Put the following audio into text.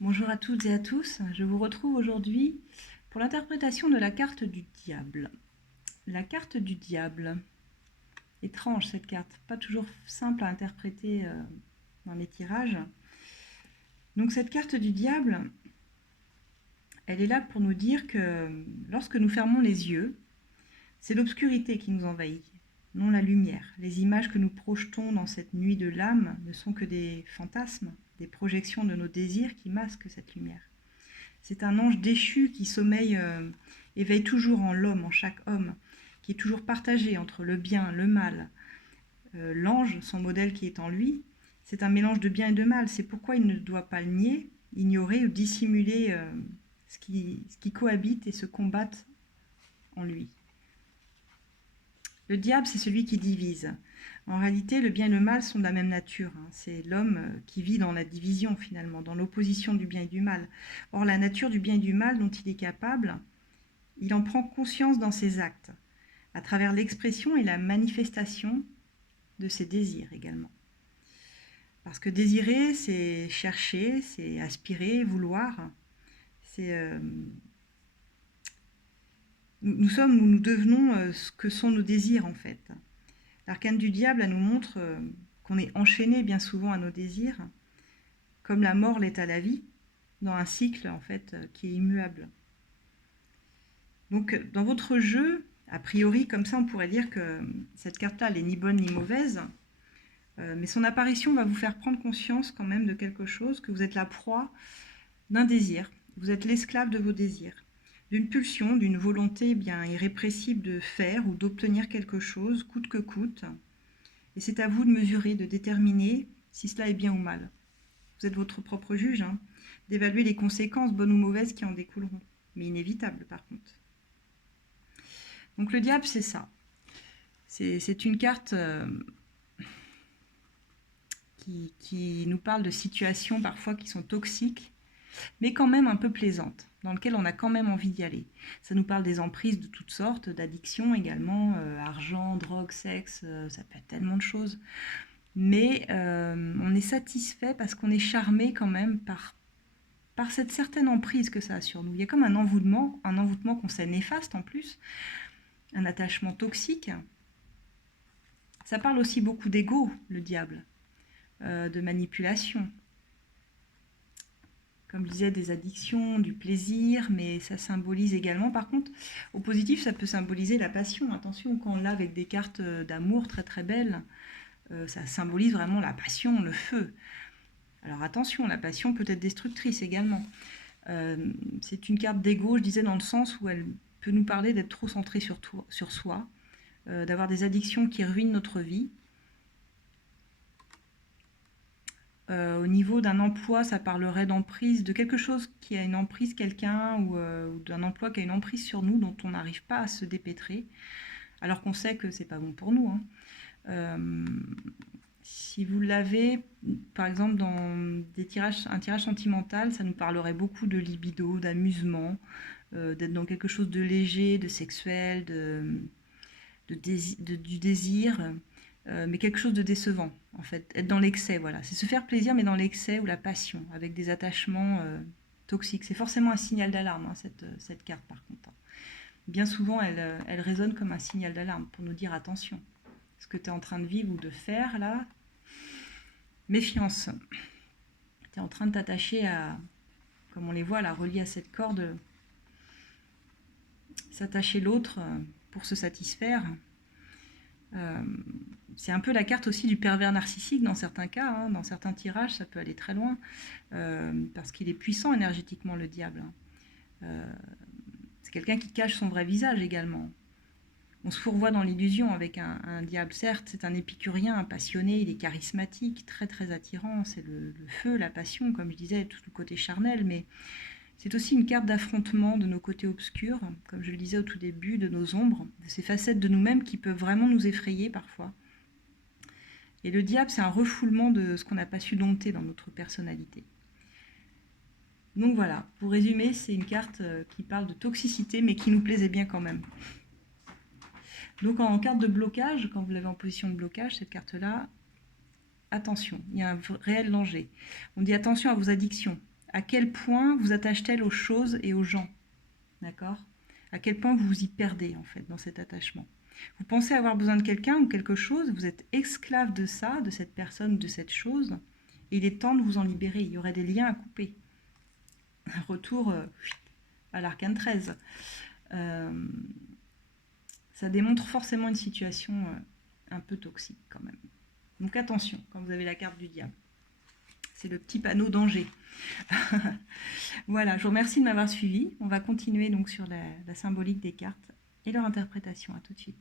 Bonjour à toutes et à tous, je vous retrouve aujourd'hui pour l'interprétation de la carte du diable. La carte du diable, étrange cette carte, pas toujours simple à interpréter dans les tirages. Donc cette carte du diable, elle est là pour nous dire que lorsque nous fermons les yeux, c'est l'obscurité qui nous envahit, non la lumière. Les images que nous projetons dans cette nuit de l'âme ne sont que des fantasmes, des projections de nos désirs qui masquent cette lumière. C'est un ange déchu qui sommeille et veille toujours en l'homme, en chaque homme, qui est toujours partagé entre le bien, le mal. L'ange, son modèle qui est en lui, c'est un mélange de bien et de mal. C'est pourquoi il ne doit pas le nier, ignorer ou dissimuler ce qui cohabite et se combattent en lui. Le diable, c'est celui qui divise. En réalité, le bien et le mal sont de la même nature. C'est l'homme qui vit dans la division, finalement, dans l'opposition du bien et du mal. Or, la nature du bien et du mal dont il est capable, il en prend conscience dans ses actes, à travers l'expression et la manifestation de ses désirs également. Parce que désirer, c'est chercher, c'est aspirer, vouloir. Nous sommes ou nous devenons ce que sont nos désirs, en fait. L'arcane du diable, elle nous montre qu'on est enchaîné bien souvent à nos désirs, comme la mort l'est à la vie, dans un cycle en fait qui est immuable. Donc dans votre jeu, a priori comme ça on pourrait dire que cette carte-là, elle n'est ni bonne ni mauvaise, mais son apparition va vous faire prendre conscience quand même de quelque chose, que vous êtes la proie d'un désir, vous êtes l'esclave de vos désirs, d'une pulsion, d'une volonté bien irrépressible de faire ou d'obtenir quelque chose, coûte que coûte. Et c'est à vous de mesurer, de déterminer si cela est bien ou mal. Vous êtes votre propre juge, d'évaluer les conséquences, bonnes ou mauvaises, qui en découleront. Mais inévitables, par contre. Donc le diable, c'est ça. C'est une carte qui nous parle de situations parfois qui sont toxiques, mais quand même un peu plaisantes, dans lesquelles on a quand même envie d'y aller. Ça nous parle des emprises de toutes sortes, d'addictions également, argent, drogue, sexe, ça peut être tellement de choses. Mais on est satisfait parce qu'on est charmé quand même par cette certaine emprise que ça a sur nous. Il y a comme un envoûtement qu'on sait néfaste en plus, un attachement toxique. Ça parle aussi beaucoup d'ego, le diable, de manipulation. Comme je disais, des addictions, du plaisir, mais ça symbolise également, par contre, au positif, ça peut symboliser la passion. Attention, quand on l'a avec des cartes d'amour très très belles, ça symbolise vraiment la passion, le feu. Alors attention, la passion peut être destructrice également. C'est une carte d'ego, je disais, dans le sens où elle peut nous parler d'être trop centré sur soi, d'avoir des addictions qui ruinent notre vie. Au niveau d'un emploi, ça parlerait d'emprise, de quelque chose qui a une emprise, quelqu'un, ou d'un emploi qui a une emprise sur nous dont on n'arrive pas à se dépêtrer, alors qu'on sait que c'est pas bon pour nous. Si vous l'avez, par exemple, dans un tirage sentimental, ça nous parlerait beaucoup de libido, d'amusement, d'être dans quelque chose de léger, de sexuel, du désir, mais quelque chose de décevant, en fait. Être dans l'excès, voilà. C'est se faire plaisir, mais dans l'excès ou la passion, avec des attachements toxiques. C'est forcément un signal d'alarme, cette carte, par contre. Bien souvent, elle résonne comme un signal d'alarme pour nous dire attention. Ce que tu es en train de vivre ou de faire, là, méfiance. Tu es en train de t'attacher à, comme on les voit là, relié à cette corde, s'attacher l'autre pour se satisfaire. C'est un peu la carte aussi du pervers narcissique dans certains cas, dans certains tirages, ça peut aller très loin, parce qu'il est puissant énergétiquement, le diable. C'est quelqu'un qui cache son vrai visage également. On se fourvoie dans l'illusion avec un diable. Certes, c'est un épicurien, un passionné, il est charismatique, très très attirant, c'est le feu, la passion, comme je disais, tout le côté charnel, mais c'est aussi une carte d'affrontement de nos côtés obscurs, comme je le disais au tout début, de nos ombres, de ces facettes de nous-mêmes qui peuvent vraiment nous effrayer parfois. Et le diable, c'est un refoulement de ce qu'on n'a pas su dompter dans notre personnalité. Donc voilà, pour résumer, c'est une carte qui parle de toxicité, mais qui nous plaisait bien quand même. Donc en carte de blocage, quand vous l'avez en position de blocage, cette carte-là, attention, il y a un réel danger. On dit attention à vos addictions, À quel point vous attache-t-elle aux choses et aux gens? D'accord? À quel point vous vous y perdez, en fait, dans cet attachement. Vous pensez avoir besoin de quelqu'un ou quelque chose, vous êtes esclave de ça, de cette personne, de cette chose, et il est temps de vous en libérer. Il y aurait des liens à couper. Un retour à l'arcane 13. Ça démontre forcément une situation un peu toxique quand même. Donc attention quand vous avez la carte du diable. C'est le petit panneau danger. Voilà, je vous remercie de m'avoir suivi. On va continuer donc sur la symbolique des cartes et leur interprétation. À tout de suite.